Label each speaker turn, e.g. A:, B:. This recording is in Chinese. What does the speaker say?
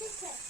A: 谢谢。